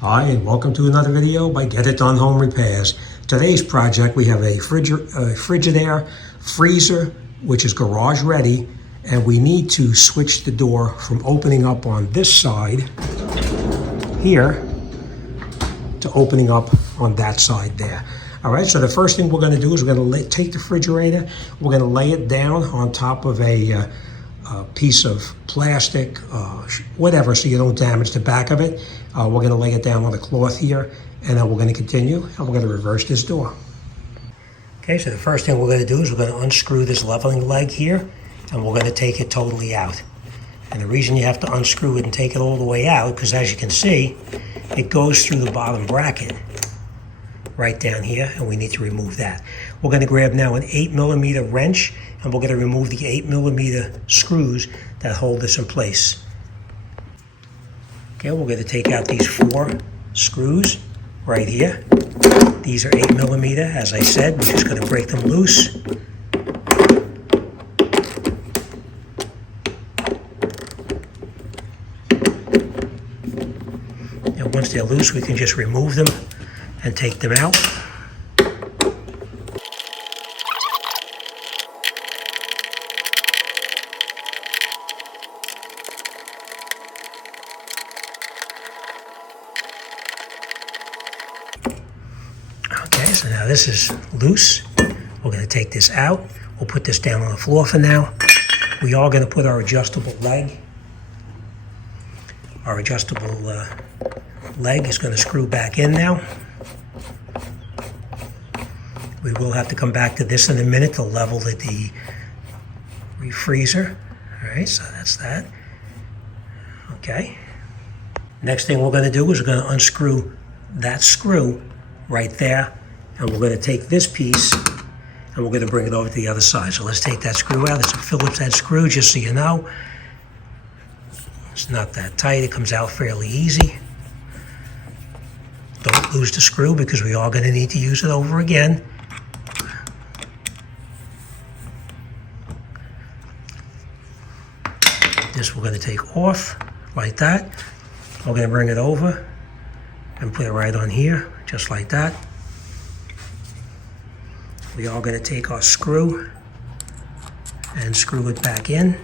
Hi, and welcome to another video by Get It Done Home Repairs. Today's project, we have a Frigidaire freezer, which is garage ready, and we need to switch the door from opening up on this side here to opening up on that side there. All right, so the first thing we're going to do is we're going to take the refrigerator, we're going to lay it down on top of a piece of plastic, whatever, so you don't damage the back of it. We're going to lay it down on the cloth here, and then we're going to continue, and we're going to reverse this door. Okay, so the first thing we're going to do is we're going to unscrew this leveling leg here, and we're going to take it totally out. And the reason you have to unscrew it and take it all the way out, because as you can see, it goes through the bottom bracket right down here, and we need to remove that. We're going to grab now an 8mm wrench, and we're going to remove the 8mm screws that hold this in place. Okay, we're going to take out these 4 screws right here. These are 8mm, as I said. We're just going to break them loose. And once they're loose, we can just remove them and take them out. Okay, so now this is loose. We're going to take this out. We'll put this down on the floor for now. We are going to put our adjustable leg. Our adjustable leg is going to screw back in now. We will have to come back to this in a minute to level the freezer. All right, so that's that. Okay. Next thing we're going to do is we're going to unscrew that screw right there, and we're going to take this piece and we're going to bring it over to the other side. So let's take that screw out. It's a Phillips head screw, just so you know. It's not that tight. It comes out fairly easy. Don't lose the screw because we are going to need to use it over again. This we're going to take off like that. We're going to bring it over and put it right on here, just like that. We are going to take our screw and screw it back in.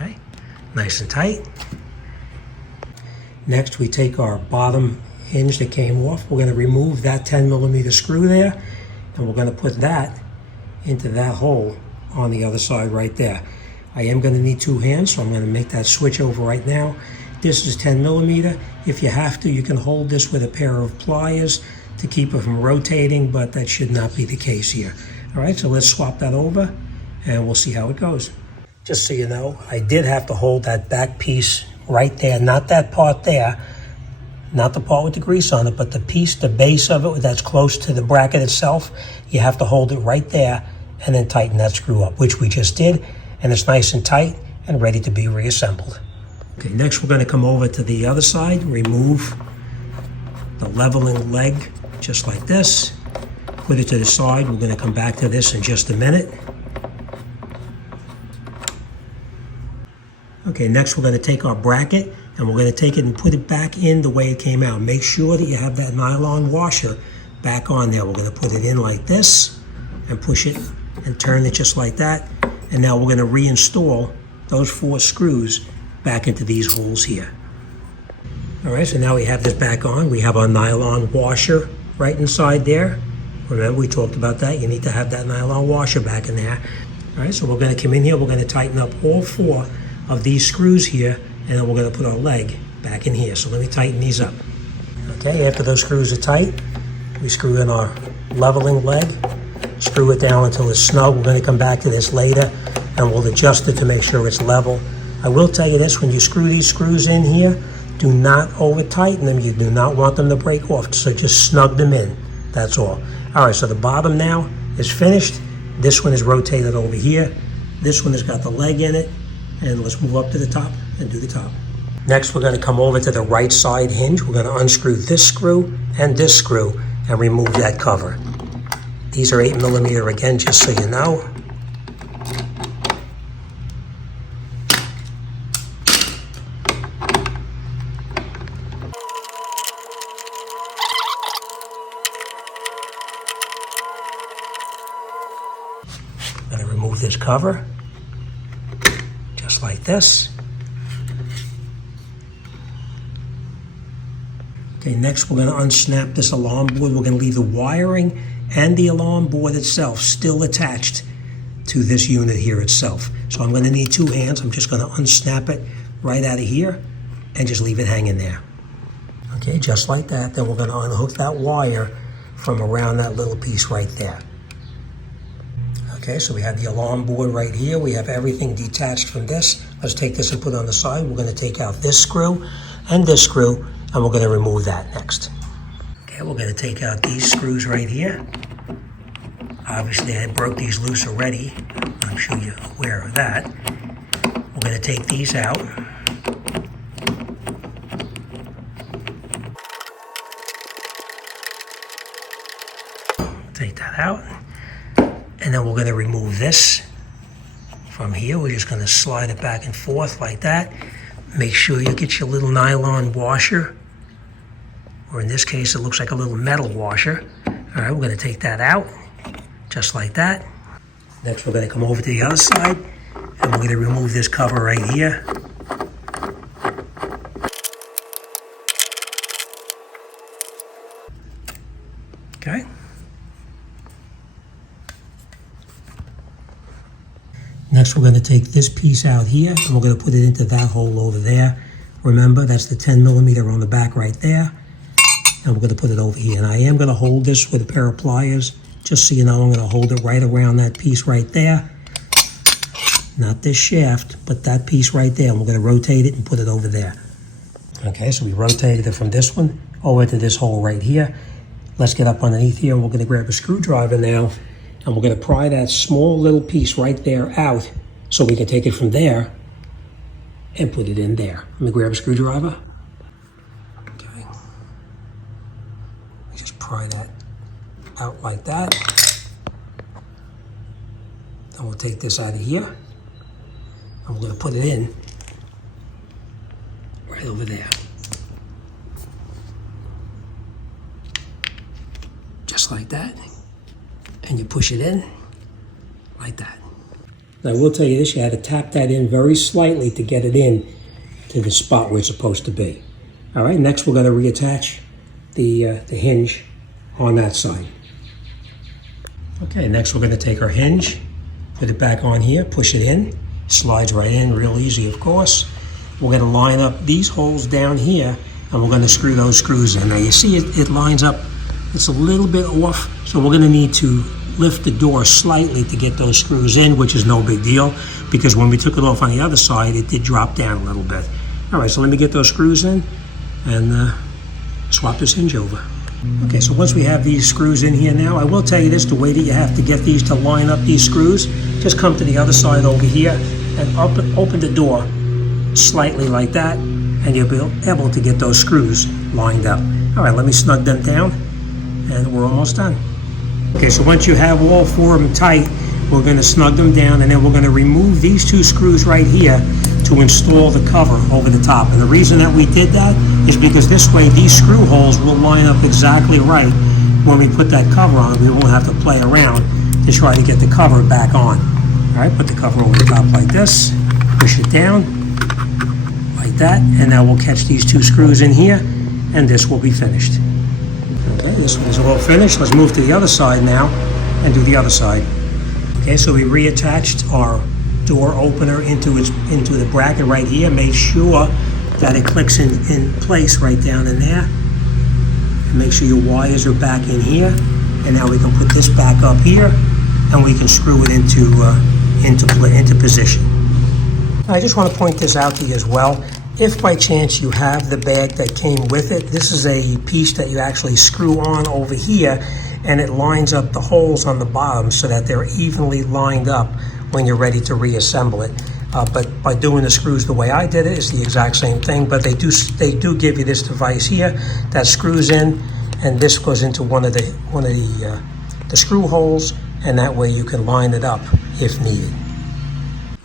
Okay, nice and tight. Next, we take our bottom hinge that came off. We're going to remove that 10mm screw there, and we're going to put that into that hole on the other side right there. I am going to need 2 hands, so I'm going to make that switch over right now. This is 10mm. If you have to, you can hold this with a pair of pliers to keep it from rotating, but that should not be the case here. All right, so let's swap that over, and we'll see how it goes. Just so you know, I did have to hold that back piece right there, not that part there, not the part with the grease on it, but the piece, the base of it that's close to the bracket itself. You have to hold it right there and then tighten that screw up, which we just did, and it's nice and tight and ready to be reassembled. Okay, next we're going to come over to the other side, remove the leveling leg just like this, put it to the side. We're going to come back to this in just a minute. Okay, next we're going to take our bracket and we're going to take it and put it back in the way it came out. Make sure that you have that nylon washer back on there. We're going to put it in like this and push it and turn it just like that. And now we're going to reinstall those 4 screws back into these holes here. All right, so now we have this back on. We have our nylon washer right inside there. Remember, we talked about that. You need to have that nylon washer back in there. All right, so we're going to come in here. We're going to tighten up all 4 of these screws here, and then we're going to put our leg back in here. So let me tighten these up. Okay, after those screws are tight, we screw in our leveling leg, screw it down until it's snug. We're going to come back to this later, and we'll adjust it to make sure it's level. I will tell you this, when you screw these screws in here, do not over tighten them. You do not want them to break off, so just snug them in. That's all. All All right, so the bottom now is finished. This one is rotated over here. This one has got the leg in it. And let's move up to the top and do the top. Next, we're gonna come over to the right side hinge. We're gonna unscrew this screw and this screw and remove that cover. These are 8mm again, just so you know. I'm gonna remove this cover, just like this. Okay, next we're going to unsnap this alarm board. We're going to leave the wiring and the alarm board itself still attached to this unit here itself. So I'm going to need 2 hands. I'm just going to unsnap it right out of here and just leave it hanging there. Okay, just like that. Then we're going to unhook that wire from around that little piece right there. Okay, so we have the alarm board right here. We have everything detached from this. Let's take this and put it on the side. We're going to take out this screw and this screw, and we're going to remove that next. Okay, we're going to take out these screws right here. Obviously, I broke these loose already. I'm sure you're aware of that. We're going to take these out. Take that out. And then we're going to remove this from here. We're just going to slide it back and forth like that. Make sure you get your little nylon washer, or in this case, it looks like a little metal washer. All right, we're going to take that out, just like that. Next, we're going to come over to the other side, and we're going to remove this cover right here. Okay. Next, we're going to take this piece out here, and we're going to put it into that hole over there. Remember, that's the 10mm on the back right there. And we're going to put it over here. And I am going to hold this with a pair of pliers. Just so you know, I'm going to hold it right around that piece right there. Not this shaft, but that piece right there. And we're going to rotate it and put it over there. Okay, so we rotated it from this one over to this hole right here. Let's get up underneath here, and we're going to grab a screwdriver now. And we're going to pry that small little piece right there out so we can take it from there and put it in there. Let me grab a screwdriver. Okay. We just pry that out like that. Then we'll take this out of here. And we're going to put it in right over there. Just like that. And you push it in like that. Now I will tell you this, you had to tap that in very slightly to get it in to the spot where it's supposed to be. All right, next we're going to reattach the hinge on that side. Okay, next we're going to take our hinge, put it back on here, push it in, slides right in real easy of course. We're going to line up these holes down here, and we're going to screw those screws in. Now you see it lines up, it's a little bit off, so we're going to need to lift the door slightly to get those screws in, which is no big deal, because when we took it off on the other side, it did drop down a little bit. All right, so let me get those screws in and swap this hinge over. Okay, so once we have these screws in here now, I will tell you this, the way that you have to get these to line up these screws, just come to the other side over here and open the door slightly like that, and you'll be able to get those screws lined up. All right, let me snug them down, and we're almost done. Okay, so once you have all 4 of them tight, we're going to snug them down, and then we're going to remove these 2 screws right here to install the cover over the top. And the reason that we did that is because this way these screw holes will line up exactly right when we put that cover on. We won't have to play around to try to get the cover back on. All right, put the cover over the top like this, push it down like that, and now we'll catch these 2 screws in here, and this will be finished. Okay, this one's all finished. Let's move to the other side now and do the other side. Okay, so we reattached our door opener into the bracket right here. Make sure that it clicks in place right down in there. And make sure your wires are back in here. And now we can put this back up here, and we can screw it into position. I just want to point this out to you as well. If by chance you have the bag that came with it, this is a piece that you actually screw on over here, and it lines up the holes on the bottom so that they're evenly lined up when you're ready to reassemble it. But by doing the screws the way I did it, it's the exact same thing, but they do give you this device here that screws in, and this goes into one of the screw holes, and that way you can line it up if needed.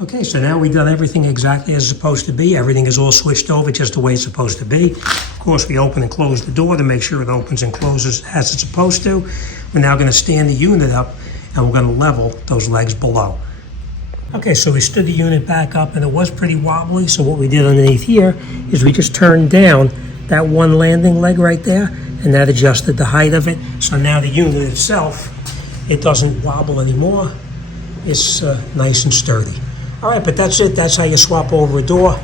Okay, so now we've done everything exactly as it's supposed to be. Everything is all switched over just the way it's supposed to be. Of course, we open and close the door to make sure it opens and closes as it's supposed to. We're now going to stand the unit up, and we're going to level those legs below. Okay, so we stood the unit back up, and it was pretty wobbly, so what we did underneath here is we just turned down that one landing leg right there, and that adjusted the height of it. So now the unit itself, it doesn't wobble anymore. It's nice and sturdy. All right, but that's it. That's how you swap over a door,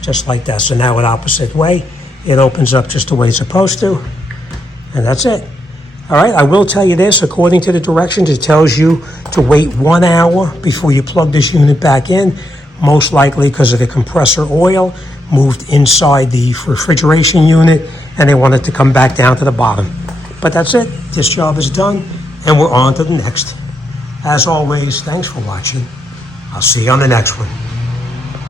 just like that. So now, with opposite way, it opens up just the way it's supposed to, and that's it. All right, I will tell you this, according to the directions, it tells you to wait 1 hour before you plug this unit back in, most likely because of the compressor oil moved inside the refrigeration unit, and they want it to come back down to the bottom. But that's it. This job is done, and we're on to the next. As always, thanks for watching. I'll see you on the next one.